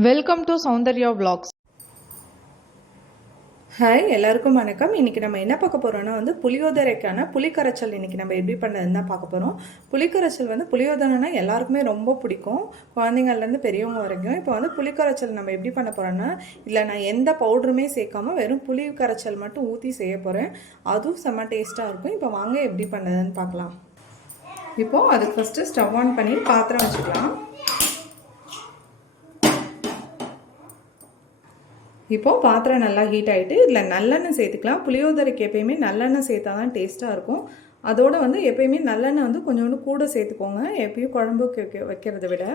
Welcome to Soundarya vlogs. Hi எல்லாருக்கும் வணக்கம். இன்றைக்கி நம்ம என்ன பார்க்க போகிறோம்னா வந்து புளியோதரைக்கான புளிக்கரைச்சல் இன்றைக்கி நம்ம எப்படி பண்ணதுன்னு தான் பார்க்க போகிறோம் புளிக்கரைச்சல் வந்து புளியோதரைனா எல்லாருக்குமே ரொம்ப பிடிக்கும். குழந்தைங்கள்லேருந்து பெரியவங்க வரைக்கும். இப்போ வந்து புளிக்கரைச்சல் நம்ம எப்படி பண்ண போகிறோன்னா இல்லை நான் எந்த பவுடருமே சேர்க்காம வெறும் புளி கரைச்சல் மட்டும் ஊற்றி செய்ய போகிறேன் அதுவும் செம்ம டேஸ்ட்டாக இருக்கும். இப்போ வாங்க எப்படி பண்ணதுன்னு பார்க்கலாம். இப்போது அதுக்கு ஃபஸ்ட்டு ஸ்டவ் ஆன் பண்ணி பாத்திரம் வச்சுக்கலாம். இப்போது பாத்திரம் நல்லா ஹீட் ஆகிட்டு இதில் நல்லெண்ணெய் சேர்த்துக்கலாம். புளியோதரைக்கு எப்பயுமே நல்லெண்ணெய் சேர்த்தா தான் டேஸ்ட்டாக இருக்கும். அதோடு வந்து எப்பயுமே நல்லெண்ணெய் வந்து கொஞ்சோண்டு கூட சேர்த்துக்கோங்க. எப்பயும் குழம்புக்கு வைக்க வைக்கிறத விட.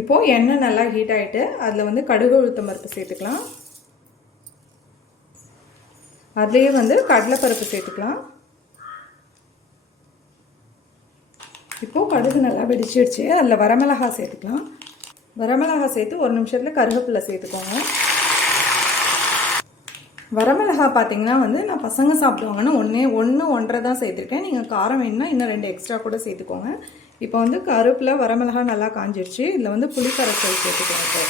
இப்போது எண்ணெய் நல்லா ஹீட் ஆகிட்டு அதில் வந்து கடுகு உளுத்தம் பருப்பு சேர்த்துக்கலாம். அதுலேயே வந்து கடலைப்பருப்பு சேர்த்துக்கலாம். இப்போது கடுகு நல்லா வெடிச்சிடுச்சு அதில் வரமிளகாய் சேர்த்துக்கலாம். வரமிளகாய் சேர்த்து ஒரு நிமிஷத்தில் கருவேப்பிலை சேர்த்துக்கோங்க. வரமிளகா பார்த்தீங்கன்னா வந்து நான் பசங்க சாப்பிடுவாங்கன்னு ஒன்றே ஒன்று ஒன்றரை தான் சேர்த்துருக்கேன். நீங்கள் காரம் வேணும்னா இன்னும் ரெண்டு எக்ஸ்ட்ரா கூட சேர்த்துக்கோங்க. இப்போ வந்து கருப்பில் வரமிளகா நல்லா காஞ்சிடுச்சு இதில் வந்து புளிக்கரைசல் சேர்த்துக்கோங்க.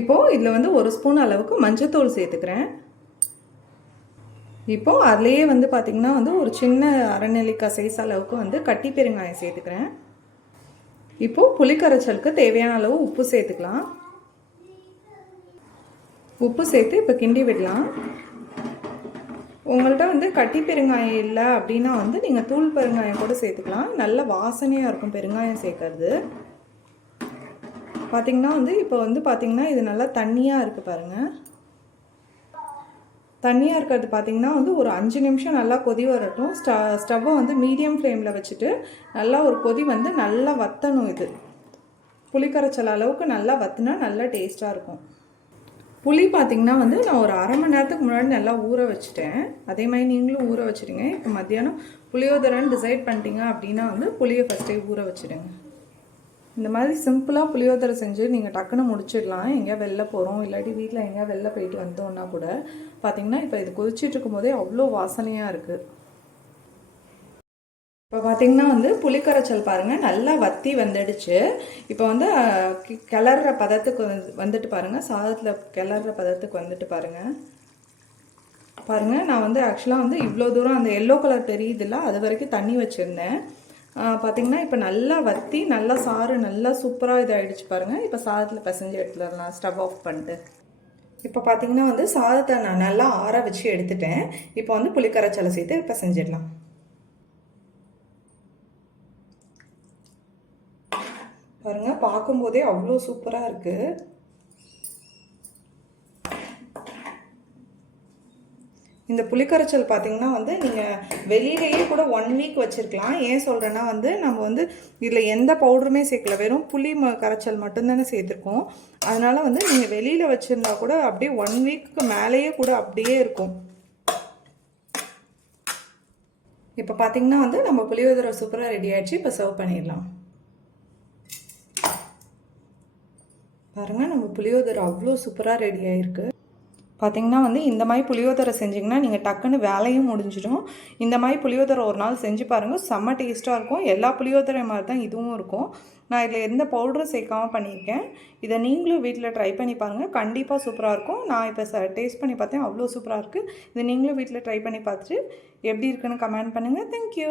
இப்போது இதில் வந்து ஒரு ஸ்பூன் அளவுக்கு மஞ்சத்தூள் சேர்த்துக்கிறேன். இப்போது அதுலேயே வந்து பார்த்திங்கன்னா வந்து ஒரு சின்ன அரைநெல்லிக்காய் சைஸ் அளவுக்கு வந்து கட்டி பெருங்காயம் சேர்த்துக்கிறேன். இப்போது புளிக்கரைச்சலுக்கு தேவையான அளவு உப்பு சேர்த்துக்கலாம். உப்பு சேர்த்து இப்போ கிண்டி விடலாம். உங்கள்கிட்ட வந்து கட்டி பெருங்காயம் இல்லை அப்படின்னா வந்து நீங்கள் தூள் பெருங்காயம் கூட சேர்த்துக்கலாம். நல்ல வாசனையாக இருக்கும் பெருங்காயம் சேர்க்கறது. பார்த்திங்கன்னா வந்து இப்போ வந்து பார்த்திங்கன்னா இது நல்லா தண்ணியாக இருக்குது பாருங்கள் தண்ணியாக இருக்கிறது பார்த்திங்கன்னா வந்து ஒரு அஞ்சு நிமிஷம் நல்லா கொதி வரட்டும். ஸ்ட ஸ்டவ்வை வந்து மீடியம் ஃப்ளேமில் வச்சுட்டு நல்லா ஒரு கொதி வந்து நல்லா வத்தணும் இது. புளிக்கரைச்சல் அளவுக்கு நல்லா வத்துனா நல்லா டேஸ்ட்டாக இருக்கும். புளி பார்த்திங்கன்னா வந்து நான் ஒரு அரை மணி நேரத்துக்கு முன்னாடி நல்லா ஊற வச்சுட்டேன். அதே மாதிரி நீங்களும் ஊற வச்சுடுங்க. இப்போ மத்தியானம் புளியோதரன்னு டிசைட் பண்ணிட்டீங்க அப்படின்னா வந்து புளியை ஃபஸ்ட்டே ஊற வச்சுடுங்க. இந்த மாதிரி சிம்பிளாக புளியோதரை செஞ்சு நீங்கள் டக்குன்னு முடிச்சிடலாம். எங்கேயா வெளில போகிறோம் இல்லாட்டி வீட்டில் எங்கேயா வெளில போயிட்டு வந்தோன்னா கூட பார்த்தீங்கன்னா இப்போ இது கொதிச்சிட்டு இருக்கும்போதே அவ்வளோ வாசனையாக இருக்குது இப்போ பார்த்தீங்கன்னா வந்து புளிக்கரைச்சல் பாருங்கள் நல்லா வத்தி வந்துடுச்சு. இப்போ வந்து கிளற கி- பதத்துக்கு வந்துட்டு பாருங்கள் சாதத்தில் கிளறுற பதத்துக்கு வந்துட்டு பாருங்கள் பாருங்கள் நான் வந்து ஆக்சுவலாக வந்து இவ்வளோ தூரம் அந்த எல்லோ கலர் தெரியுதுல்ல அது வரைக்கும் தண்ணி வச்சுருந்தேன். பார்த்தீங்கன்னா இப்போ நல்லா வத்தி நல்லா சாறு நல்லா சூப்பராக இதாகிடுச்சு பாருங்கள் இப்போ சாதத்தில் பிசைஞ்சு எடுத்துடலாம் ஸ்டவ் ஆஃப் பண்ணிட்டு. இப்போ பார்த்தீங்கன்னா வந்து சாதத்தை நான் நல்லா ஆற வச்சு எடுத்துட்டேன். இப்போ வந்து புளிக்கரைச்சலை சேர்த்து பிசைஞ்சிடலாம். பாருங்கள் பார்க்கும்போதே அவ்வளோ சூப்பராக இருக்குது இந்த புளிக்கரைச்சல் பார்த்தீங்கன்னா வந்து நீங்கள் வெளியிலேயே கூட ஒன் வீக் வச்சுருக்கலாம். ஏன் சொல்கிறேன்னா வந்து நம்ம வந்து இதில் எந்த பவுடருமே சேர்க்கல. வெறும் புளி ம கரைச்சல் மட்டும்தானே சேர்த்துருக்கோம். அதனால் வந்து நீங்கள் வெளியில் வச்சுருந்தா கூட அப்படியே ஒன் வீக்கு மேலேயே கூட அப்படியே இருக்கும். இப்போ பார்த்தீங்கன்னா வந்து நம்ம புளியோதரை சூப்பராக ரெடி ஆகிடுச்சு இப்போ சர்வ் பண்ணிடலாம். பாருங்கள் நம்ம புளியோதரை அவ்வளோ சூப்பராக ரெடி ஆகிருக்கு பார்த்தீங்கன்னா வந்து இந்த மாதிரி புளியோதரை செஞ்சிங்கன்னா நீங்கள் டக்குன்னு வேலையும் முடிஞ்சிடும். இந்த மாதிரி புளியோதரை ஒரு நாள் செஞ்சு பாருங்கள் செம்ம டேஸ்ட்டாக இருக்கும். எல்லா புளியோதரை மாதிரி தான் இதுவும் இருக்கும். நான் இதில் எந்த பவுடரும் சேர்க்காமல் பண்ணியிருக்கேன். இதை நீங்களும் வீட்டில் ட்ரை பண்ணி பாருங்கள் கண்டிப்பாக சூப்பராக இருக்கும். நான் இப்போ ச டேஸ்ட் பண்ணி பார்த்தேன். அவ்வளோ சூப்பராக இருக்குது இதை நீங்களும் வீட்டில் ட்ரை பண்ணி பார்த்துட்டு எப்படி இருக்குன்னு கமெண்ட் பண்ணுங்கள் தேங்க்யூ